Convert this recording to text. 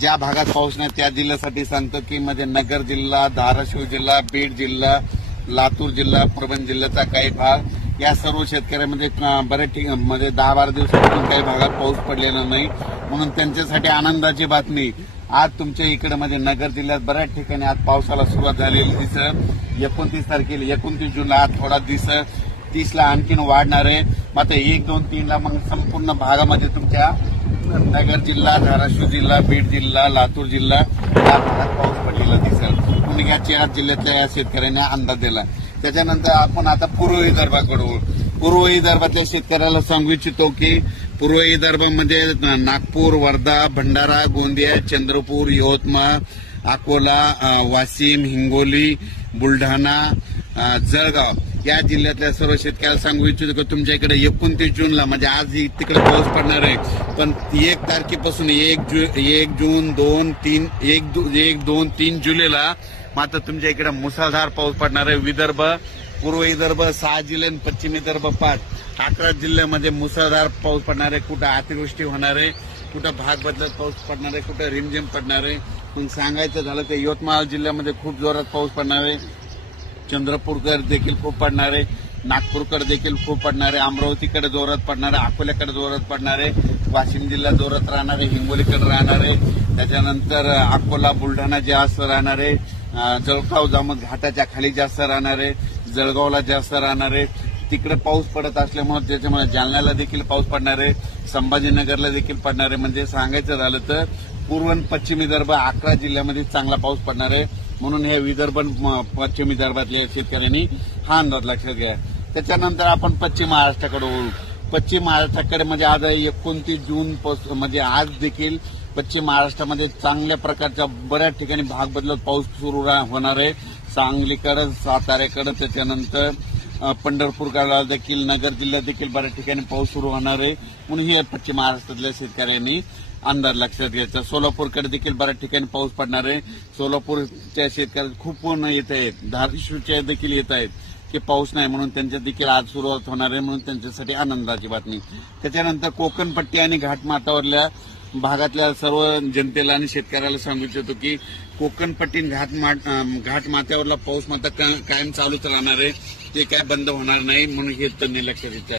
ज्या भागात पाऊस नाही त्या जिल्ह्यासाठी सांगतो की म्हणजे नगर जिल्हा, धाराशिव जिल्हा, बीड जिल्हा, लातूर जिल्हा, परभणी जिल्ह्याचा काही भाग या सर्व शेतकऱ्यांमध्ये बरेच म्हणजे 10-12 दिवसापासून काही भागात पाऊस पडलेला नाही, म्हणून त्यांच्यासाठी आनंदाची बातमी. आज तुमच्या इकडे म्हणजे नगर जिल्ह्यात बऱ्याच ठिकाणी आज पावसाला सुरुवात झालेली दिसत. 29 तारखेला 29 जूनला आज थोडा दिसत, 30ला आणखीन वाढणार आहे. मात्र 1, 2, 3ला मग संपूर्ण भागामध्ये तुमच्या नगर जिल्हा, धाराशिव जिल्हा, बीड जिल्हा, लातूर जिल्हा या भागात पाऊस पडलेला दिसेल, म्हणून या 4 जिल्ह्यातल्या शेतकऱ्यांनी अंदाज दिला. त्याच्यानंतर आपण आता पूर्व विदर्भाकडे पूर्व विदर्भातल्या शेतकऱ्याला सांगू इच्छितो की पूर्व विदर्भामध्ये नागपूर, वर्धा, भंडारा, गोंदिया, चंद्रपूर, यवतमाळ, अकोला, वाशिम, हिंगोली, बुलढाणा, जळगाव या जिल्ह्यातल्या सर्व शेतकऱ्याला सांगू इच्छितो की तुमच्या इकडे 29 जूनला म्हणजे आज तिकडे पाऊस पडणार आहे, पण 1 तारखेपासून 1 जून 2, 3 3 जुलैला मात्र तुमच्या इकडे मुसळधार पाऊस पडणार आहे. विदर्भ, पूर्व विदर्भ 6 जिल्हे, पश्चिम विदर्भ 5, 11 जिल्ह्यामध्ये मुसळधार पाऊस पडणार आहे. कुठं अतिवृष्टी होणार आहे, कुठं भाग बदलत पाऊस पडणार आहे, कुठं रिमझिम पडणार आहे. पण सांगायचं झालं तर यवतमाळ जिल्ह्यामध्ये खूप जोरात पाऊस पडणार आहे, चंद्रपूरकर देखील खूप पडणार आहे, नागपूरकर देखील खूप पडणार आहे, अमरावतीकडे जोरात पडणार आहे, अकोल्याकडे जोरात पडणार आहे, वाशिम जिल्हा जोरात राहणार आहे, हिंगोलीकडे राहणार आहे, त्याच्यानंतर अकोला, बुलढाणा जास्त राहणार आहे, जळगाव जामोद घाटाच्या खाली जास्त राहणार आहे, जळगावला जास्त राहणार आहे. तिकडे पाऊस पडत असल्यामुळे त्याच्यामुळे जालन्याला देखील पाऊस पडणार आहे, संभाजीनगरला देखील पडणार आहे. म्हणजे सांगायचं झालं तर पूर्व आणि पश्चिम विदर्भ 11 जिल्ह्यामध्ये चांगला पाऊस पडणार आहे, म्हणून हे विदर्भ पश्चिम विदर्भातल्या शेतकऱ्यांनी हा अंदाज लक्षात घ्या. त्याच्यानंतर आपण पश्चिम महाराष्ट्राकडे वळू. पश्चिम महाराष्ट्राकडे म्हणजे आज 29 जून म्हणजे आज देखील पश्चिम महाराष्ट्रामध्ये चांगल्या प्रकारच्या बऱ्याच ठिकाणी भाग बदलत पाऊस सुरू होणार आहे. सांगलीकडे, साताऱ्याकडे, त्याच्यानंतर पंढरपूरकडे देखील, नगर जिल्ह्यात देखील बऱ्याच ठिकाणी पाऊस सुरू होणार आहे, म्हणून हे पश्चिम महाराष्ट्रातल्या शेतकऱ्यांनी अंदाज लक्षात घ्यायचा. सोलापूरकडे देखील बऱ्याच ठिकाणी पाऊस पडणार आहे. सोलापूरच्या शेतकऱ्यांना खूप पूर्ण येत आहेत, धाराशिवच्या देखील येत आहेत की पाऊस नाही, म्हणून त्यांच्या देखील आज सुरुवात होणार आहे, म्हणून त्यांच्यासाठी आनंदाची बातमी. त्याच्यानंतर कोकणपट्टी आणि घाटमाथ्यावरल्या भागातल्या सर्व जनतेला आणि शेतकऱ्याला सांगू इच्छितो की कोकणपट्टी घाटमाथ्यावरला पाऊस मात्र कायम चालूच राहणार आहे, ते काय बंद होणार नाही, म्हणून हे त्यांनी लक्षात घ्यायचं.